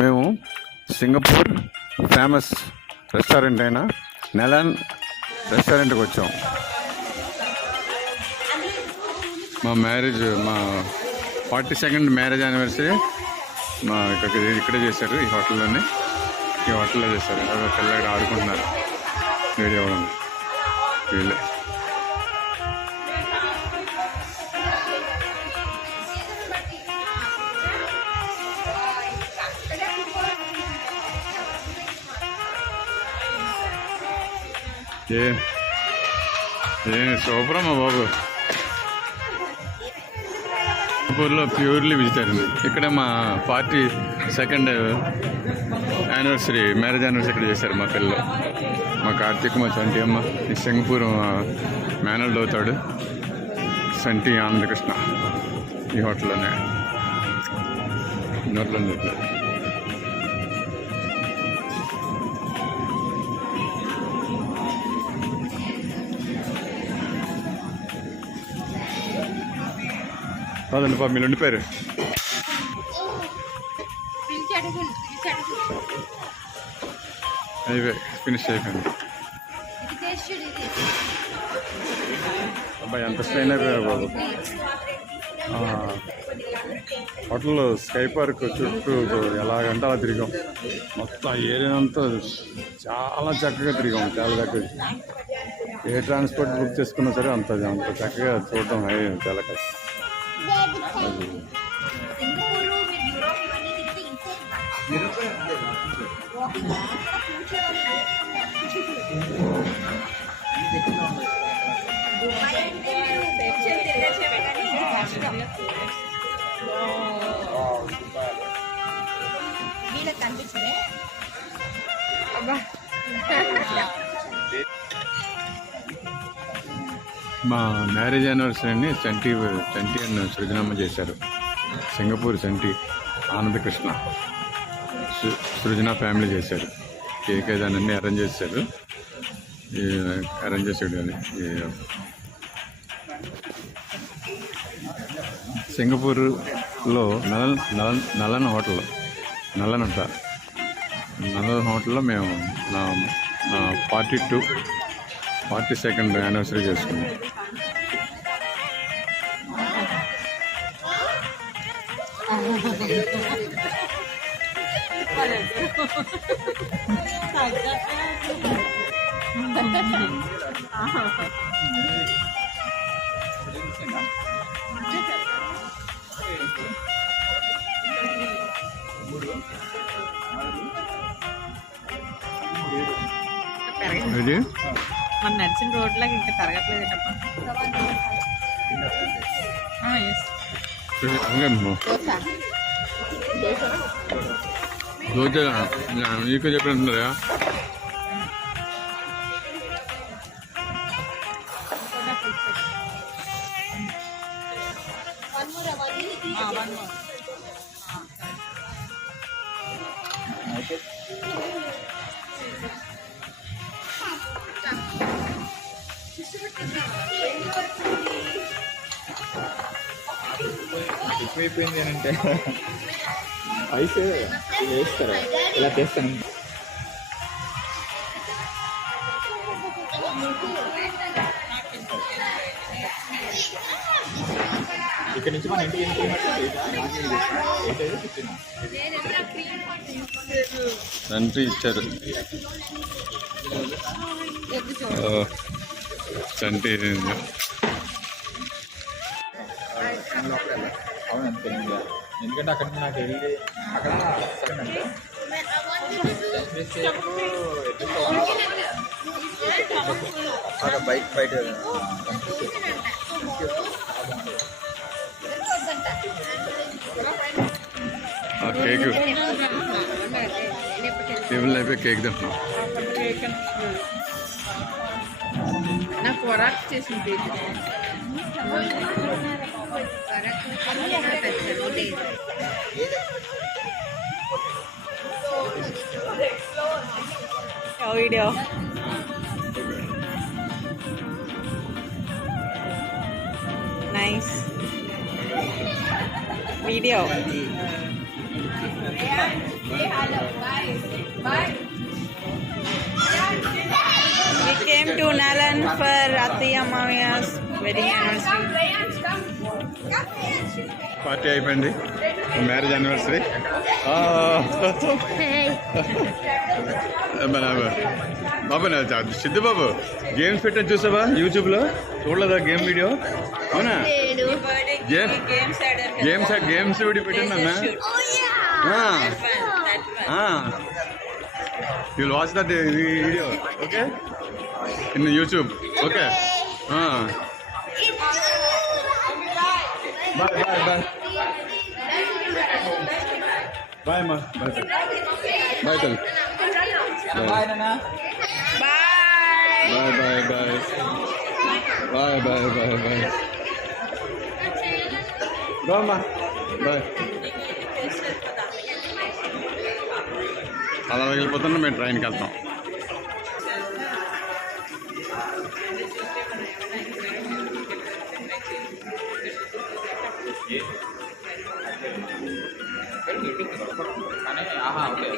మేము Singapore famous restaurant అయిన నెలన్ రెస్టారెంట్కి వచ్చాం. మా 42nd మ్యారేజ్ యానివర్సరీ ఇక్కడే చేశారు. ఈ హోటల్లో చేశారు. పిల్లలు ఆడుకుంటున్నారు. వీడియో వీళ్ళే సూపర్ అమ్మా బాబు. సింగపూర్లో ప్యూర్లీ వెజిటేరియన్. ఇక్కడ మా 42nd యానివర్సరీ మ్యారేజ్ యానివర్సరీ ఇక్కడ చేశారు మా పిల్లలు. మా కార్తీక్, మా చంటి అమ్మ. ఈ సింగపూర్ మేనల్డ్ అవుతాడు సంటి ఆనందకృష్ణ. ఈ హోటల్లోనే కాదండి పాప మీరు ఉండిపోయారు. ఫినిష్ అయిపోయింది. అబ్బాయి ఎంత స్ట్రెయిన్ అయిపోయారు బాబు. హోటల్లో స్కై పార్క్ చుట్టూ ఎలాగంటే అలా తిరిగాం. మొత్తం ఏరియా అంతా చాలా చక్కగా తిరిగాం. చాలా చక్కగా ఏ ట్రాన్స్పోర్ట్ బుక్ చేసుకున్నా సరే అంత చక్కగా చూడటం చాలా కష్టం. మా మ్యారేజ్ యానివర్సరీని చంటి అని సృజనమ్మ చేశారు. సింగపూర్ చంటి, ఆనందకృష్ణ, సృజన ఫ్యామిలీ చేశారు. కేక్ దాన్ని అరేంజ్ చేశారు. సింగపూర్లో నలన్ హోటల్లో మేము నా 42nd యానివర్సరీ చేసుకున్నాం. మన నడిచిన రోడ్లాగా ఇంకా తరగట్లేదు. నీకు చెప్పినట్టున్నారా? ఎక్కువైపోయింది అని అంటే ఐస్ వేస్తారా? ఇలా చేస్తాను. ఇక్కడ నుంచి మన ఇంటికి ఎంట్రీ ఇచ్చారు. చంటి అవును అంతే. ఎందుకంటే అక్కడ నాకు వెళ్ళి అక్కడ బయట కేక్ టేబుల్ అయిపోయి కేక్ తింటున్నాం. నాకు వరాక్ చేసింది. Video nice video. We came to Nalan for Athiya Mamiya's wedding anniversary. Party అయిపోయింది మ్యారేజ్ యానివర్సరీ బాబు నా సిద్ధు బాబు గేమ్స్ పెట్టని చూసావా యూట్యూబ్లో చూడలేదా గేమ్ వీడియో అవునా గేమ్స్ వీడియో పెట్టండి అన్న you watch that video okay in YouTube okay bye bye bye bye అమ్మా బాయ్ బాయ్ తల్లి బాయ్ నాన్న. Bye. Bye bye bye bye bye bye bye బామ్మా బాయ్ అలా వెళ్ళిపోతున్నా మేము ట్రైన్కి వెళ్తాం కానీ ఆహా ఓకే